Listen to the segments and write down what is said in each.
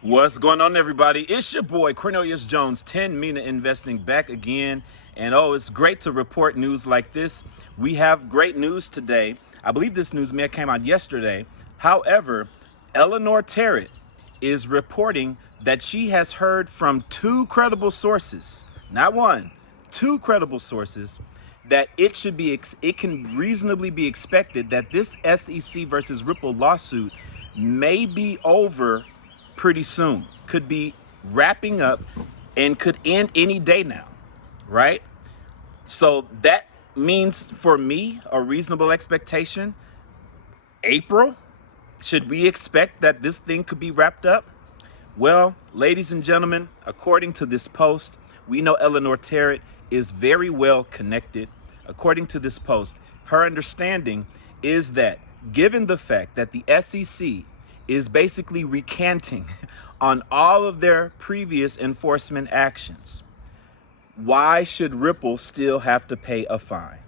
What's going on, everybody? It's your boy Cornelius Jones, 10 Mina Investing, back again. And it's great to report news like this. We have great news today. I believe this news may have came out yesterday. However, Eleanor Terrett is reporting that she has heard from two credible sources, not one, two credible sources, that it can reasonably be expected that this SEC versus Ripple lawsuit may be over pretty soon, could be wrapping up and could end any day now, right? So that means for me, a reasonable expectation, April. Should we expect that this thing could be wrapped up? Well, ladies and gentlemen, according to this post, we know Eleanor Terrett is very well connected. According to this post, her understanding is that given the fact that the SEC is basically recanting on all of their previous enforcement actions, why should Ripple still have to pay a fine,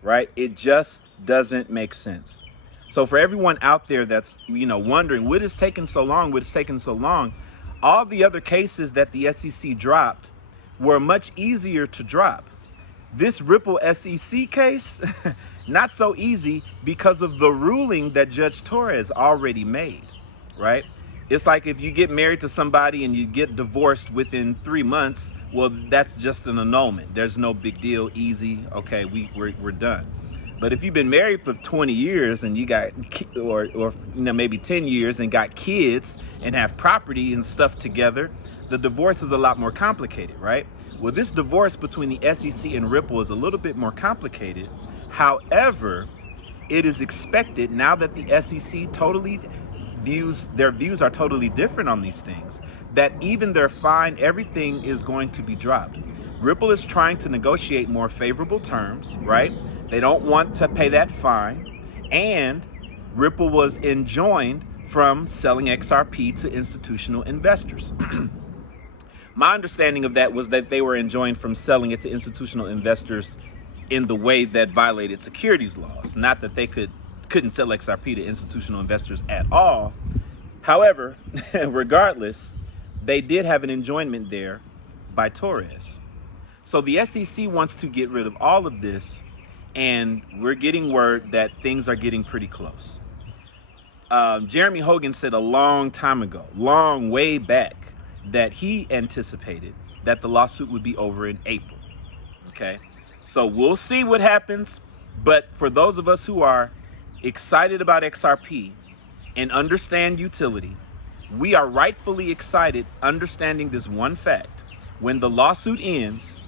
right? It just doesn't make sense. So for everyone out there that's, wondering what is taking so long, all the other cases that the SEC dropped were much easier to drop. This Ripple SEC case, not so easy because of the ruling that Judge Torres already made, right? It's like if you get married to somebody and you get divorced within 3 months, well, that's just an annulment. There's no big deal, easy, okay, we're done. But if you've been married for 20 years and you got, or maybe 10 years and got kids and have property and stuff together, the divorce is a lot more complicated, right? Well, this divorce between the SEC and Ripple is a little bit more complicated. However, it is expected now that the SEC their views are totally different on these things, that even their fine, everything is going to be dropped. Ripple is trying to negotiate more favorable terms, right? They don't want to pay that fine. And Ripple was enjoined from selling XRP to institutional investors. My understanding of that was that they were enjoined from selling it to institutional investors in the way that violated securities laws, not that they couldn't sell XRP to institutional investors at all. However, regardless, they did have an enjoinment there by Torres. So the SEC wants to get rid of all of this, and we're getting word that things are getting pretty close. Jeremy Hogan said a long time ago, way back, that he anticipated that the lawsuit would be over in April, okay? So we'll see what happens, but for those of us who are excited about XRP and understand utility, we are rightfully excited understanding this one fact. When the lawsuit ends,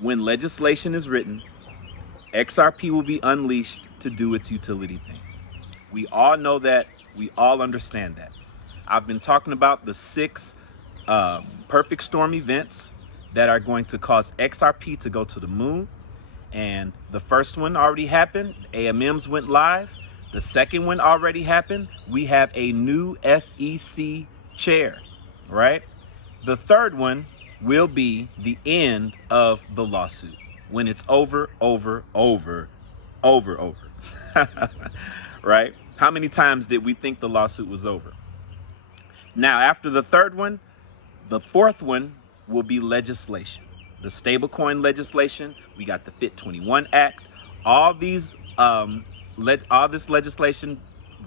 when legislation is written, XRP will be unleashed to do its utility thing. We all know that. We all understand that. I've been talking about the 6 perfect storm events that are going to cause XRP to go to the moon. And the first one already happened. AMMs went live. The second one already happened. We have a new SEC chair, right? The third one will be the end of the lawsuit when it's over. Right? How many times did we think the lawsuit was over? Now, after the third one, the fourth one will be legislation. The stablecoin legislation, we got the FIT 21 Act, all this legislation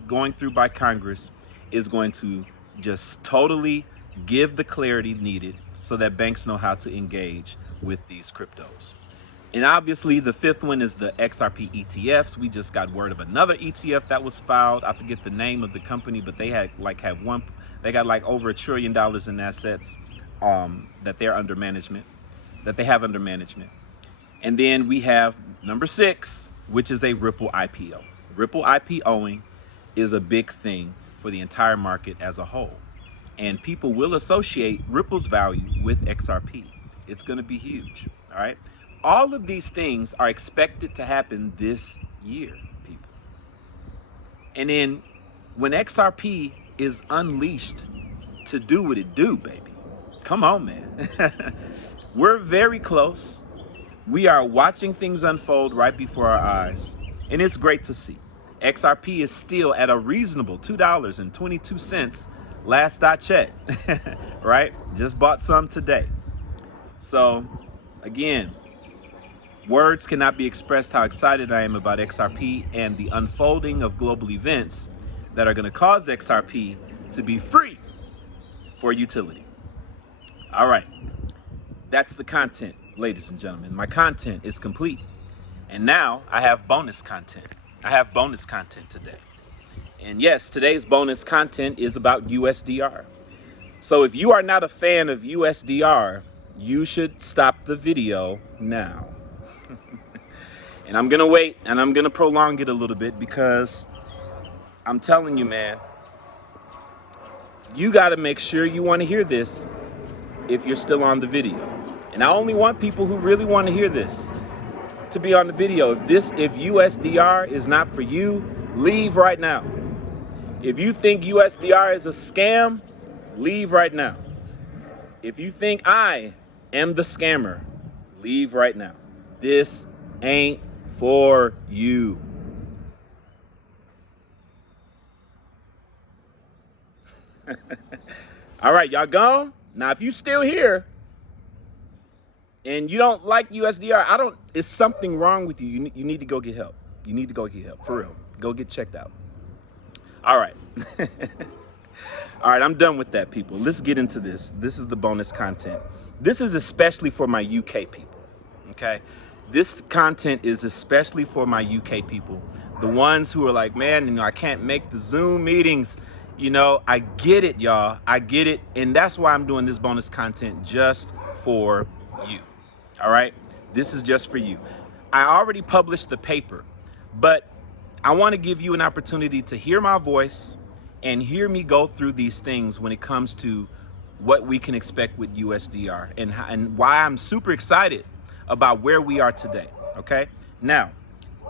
going through by Congress is going to just totally give the clarity needed so that banks know how to engage with these cryptos. And obviously the fifth one is the XRP ETFs. We just got word of another ETF that was filed. I forget the name of the company, but they got like over $1 trillion in assets that they have under management. And then we have number 6, which is a Ripple IPO. Ripple IPOing is a big thing for the entire market as a whole. And people will associate Ripple's value with XRP. It's going to be huge, all right? All of these things are expected to happen this year, people. And then when XRP is unleashed to do what it do, baby, come on, man. We're very close. We are watching things unfold right before our eyes, and it's great to see. XRP is still at a reasonable $2.22 last I checked, right? Just bought some today. So again, words cannot be expressed how excited I am about XRP and the unfolding of global events that are going to cause XRP to be free for utility. All right, that's the content, ladies and gentlemen. My content is complete. And now I have bonus content. I have bonus content today. And yes, today's bonus content is about USDR. So if you are not a fan of USDR, you should stop the video now. And I'm gonna wait and I'm gonna prolong it a little bit because I'm telling you, man, you gotta make sure you wanna hear this if you're still on the video. And I only want people who really wanna hear this to be on the video. If USDR is not for you, leave right now. If you think USDR is a scam, leave right now. If you think I am the scammer, leave right now. This ain't for you. All right, y'all gone? Now, if you still here and you don't like USDR, it's something wrong with you. You need to go get help. You need to go get help, for real. Go get checked out. All right. All right, I'm done with that, people. Let's get into this. This is the bonus content. This is especially for my UK people, okay? This content is especially for my UK people, the ones who are like, man, I can't make the Zoom meetings. I get it, y'all. I get it. And that's why I'm doing this bonus content just for you. All right? This is just for you. I already published the paper, but I want to give you an opportunity to hear my voice and hear me go through these things when it comes to what we can expect with USDR and why I'm super excited about where we are today, okay? Now,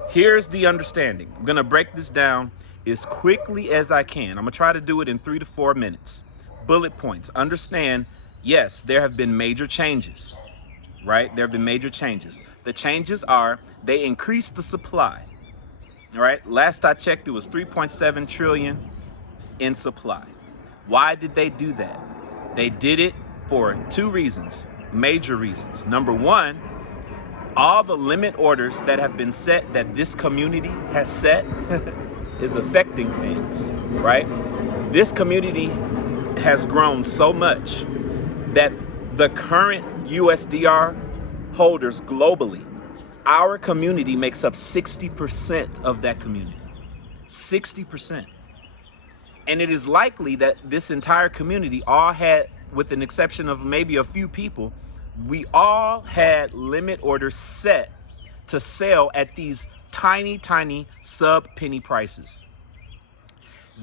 here's the understanding. I'm gonna break this down as quickly as I can. I'm gonna try to do it in 3 to 4 minutes. Bullet points. Understand, yes, there have been major changes, right? There have been major changes. The changes are they increased the supply, all right? Last I checked, it was 3.7 trillion in supply. Why did they do that? They did it for 2 reasons, major reasons. Number one, all the limit orders that have been set, that this community has set, is affecting things, right? This community has grown so much that the current USDR holders globally, our community makes up 60% of that community. 60%. And it is likely that this entire community all had, with an exception of maybe a few people, we all had limit orders set to sell at these tiny, tiny sub-penny prices.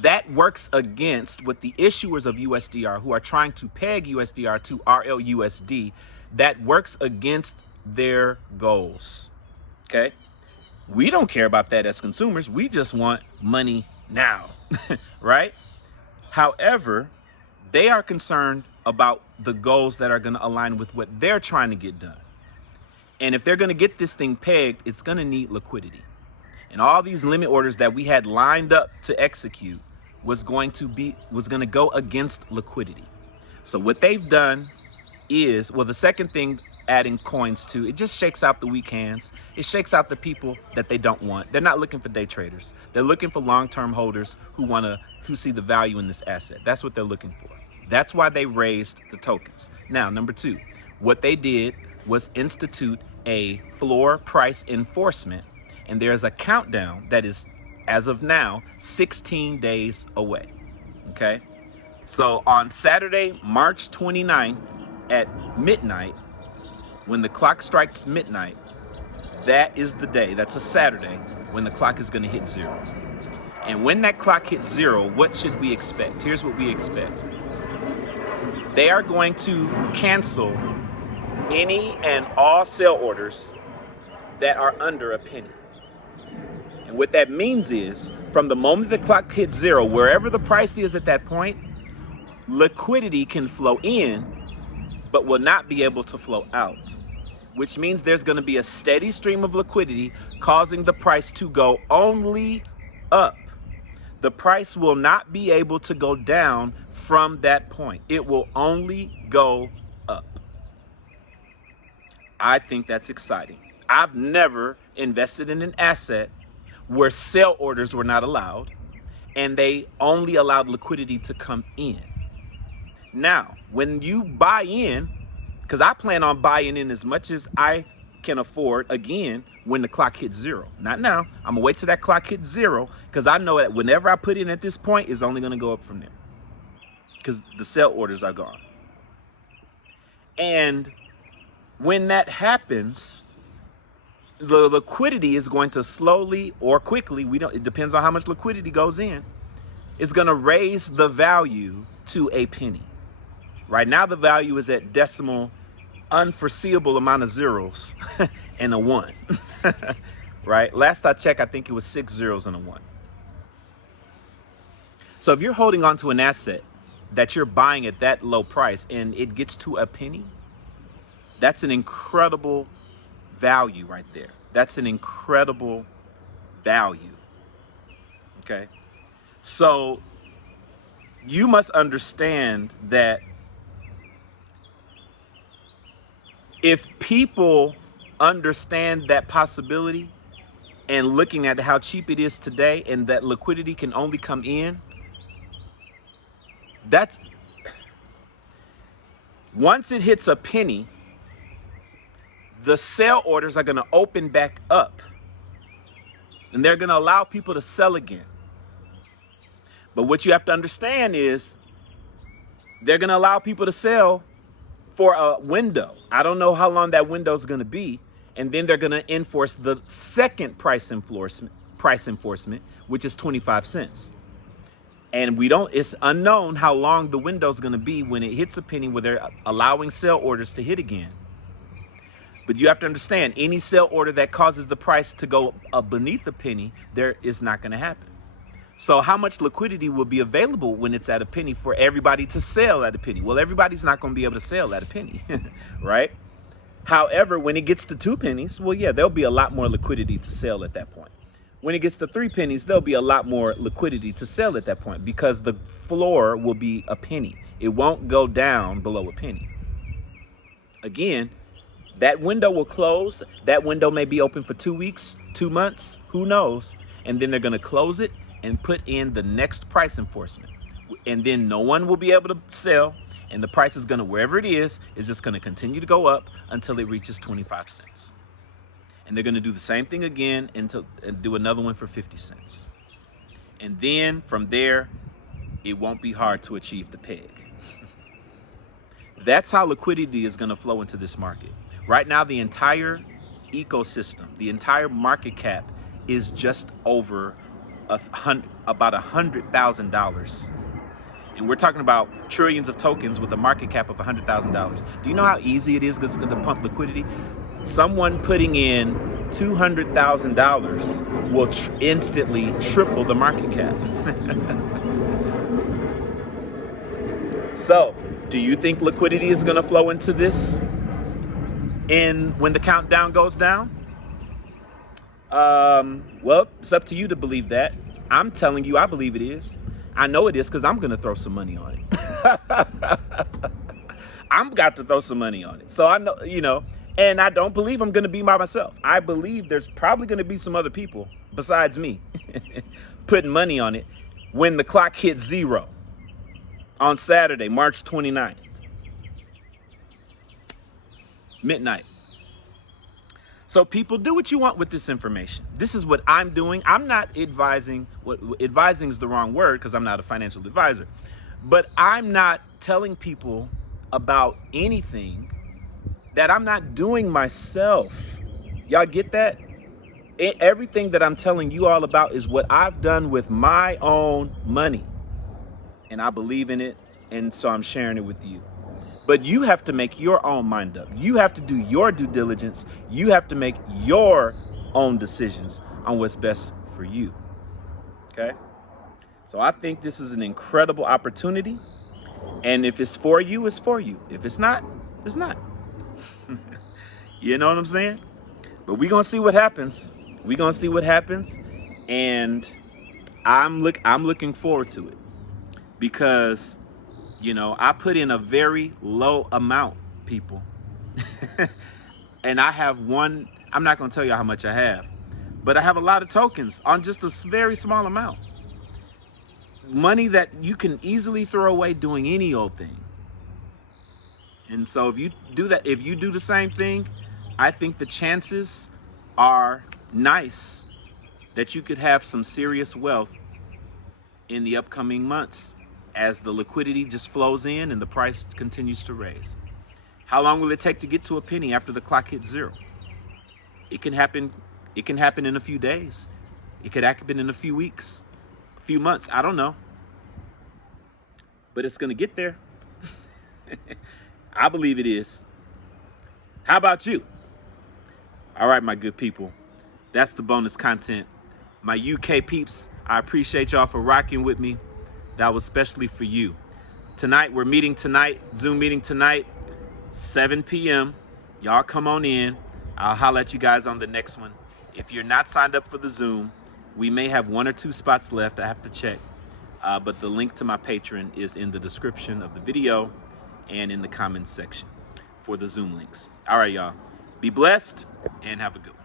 That works against what the issuers of USDR who are trying to peg USDR to RLUSD, that works against their goals, okay? We don't care about that as consumers. We just want money now, right? However, they are concerned about the goals that are going to align with what they're trying to get done. And if they're going to get this thing pegged, it's going to need liquidity. And all these limit orders that we had lined up to execute was going to go against liquidity. So what they've done is, well, the second thing adding coins to, it just shakes out the weak hands. It shakes out the people that they don't want. They're not looking for day traders. They're looking for long-term holders who see the value in this asset. That's what they're looking for. That's why they raised the tokens. Now, number 2, what they did was institute a floor price enforcement, and there's a countdown that is, as of now, 16 days away, okay? So on Saturday, March 29th at midnight, when the clock strikes midnight, that is the day, that's a Saturday, when the clock is gonna hit 0. And when that clock hits 0, what should we expect? Here's what we expect. They are going to cancel any and all sell orders that are under a penny. And what that means is, from the moment the clock hits 0, wherever the price is at that point, liquidity can flow in, but will not be able to flow out, which means there's going to be a steady stream of liquidity causing the price to go only up. The price will not be able to go down from that point. It will only go up. I think that's exciting. I've never invested in an asset where sell orders were not allowed and they only allowed liquidity to come in. Now, when you buy in, because I plan on buying in as much as I can afford, again, when the clock hits zero. Not now. I'm going to wait till that clock hits zero, because I know that whenever I put in at this point, it's only going to go up from there, because the sell orders are gone. And when that happens, the liquidity is going to slowly or quickly, it depends on how much liquidity goes in, it's going to raise the value to a penny. Right now, the value is at decimal, unforeseeable amount of zeros and a 1. Right? Last I checked, I think it was 6 zeros and a 1. So if you're holding on to an asset that you're buying at that low price and it gets to a penny, that's an incredible value right there. That's an incredible value. Okay? So you must understand that if people understand that possibility and looking at how cheap it is today and that liquidity can only come in, that's once it hits a penny, the sell orders are going to open back up and they're going to allow people to sell again. But what you have to understand is they're going to allow people to sell for a window. I don't know how long that window is going to be. And then they're going to enforce the second price enforcement, which is 25 cents. And it's unknown how long the window is going to be when it hits a penny where they're allowing sell orders to hit again. But you have to understand, any sell order that causes the price to go beneath a penny, there is not going to happen. So how much liquidity will be available when it's at a penny for everybody to sell at a penny? Well, everybody's not going to be able to sell at a penny, right? However, when it gets to 2 pennies, well, yeah, there'll be a lot more liquidity to sell at that point. When it gets to 3 pennies, there'll be a lot more liquidity to sell at that point because the floor will be a penny. It won't go down below a penny. Again, that window will close. That window may be open for 2 weeks, 2 months, who knows? And then they're going to close it and put in the next price enforcement. And then no one will be able to sell. And the price is going to, wherever it is just going to continue to go up until it reaches 25 cents. And they're going to do the same thing again and do another one for 50 cents. And then from there, it won't be hard to achieve the peg. That's how liquidity is going to flow into this market. Right now, the entire ecosystem, the entire market cap is just over about $100,000. And we're talking about trillions of tokens with a market cap of $100,000. Do you know how easy it is to pump liquidity? Someone putting in $200,000 will instantly triple the market cap. So, do you think liquidity is going to flow into this when the countdown goes down? Well, it's up to you to believe that. I'm telling you, I believe it is. I know it is because I'm going to throw some money on it. I'm got to throw some money on it. So I know, and I don't believe I'm going to be by myself. I believe there's probably going to be some other people besides me putting money on it when the clock hits 0 on Saturday, March 29th, midnight. So people, do what you want with this information. This is what I'm doing. I'm not advising. Advising is the wrong word because I'm not a financial advisor. But I'm not telling people about anything that I'm not doing myself. Y'all get that? Everything that I'm telling you all about is what I've done with my own money. And I believe in it. And so I'm sharing it with you. But you have to make your own mind up. You have to do your due diligence. You have to make your own decisions on what's best for you. Okay? So I think this is an incredible opportunity. And if it's for you, it's for you. If it's not, it's not. You know what I'm saying? But we're going to see what happens. We're going to see what happens. And I'm looking forward to it because, you know, I put in a very low amount, people. And I have one, I'm not going to tell you how much I have, but I have a lot of tokens on just a very small amount. Money that you can easily throw away doing any old thing. And so if you do that, if you do the same thing, I think the chances are nice that you could have some serious wealth in the upcoming months as the liquidity just flows in and the price continues to raise. How long will it take to get to a penny after the clock hits zero? It can happen. It can happen in a few days. It could happen in a few weeks, a few months. I don't know. But it's going to get there. I believe it is. How about you? All right, my good people. That's the bonus content. My UK peeps, I appreciate y'all for rocking with me. That was especially for you. Tonight, we're meeting tonight, Zoom meeting tonight, 7 p.m. Y'all come on in. I'll holler at you guys on the next one. If you're not signed up for the Zoom, we may have 1 or 2 spots left. I have to check. But the link to my Patreon is in the description of the video and in the comments section for the Zoom links. All right, y'all. Be blessed and have a good one.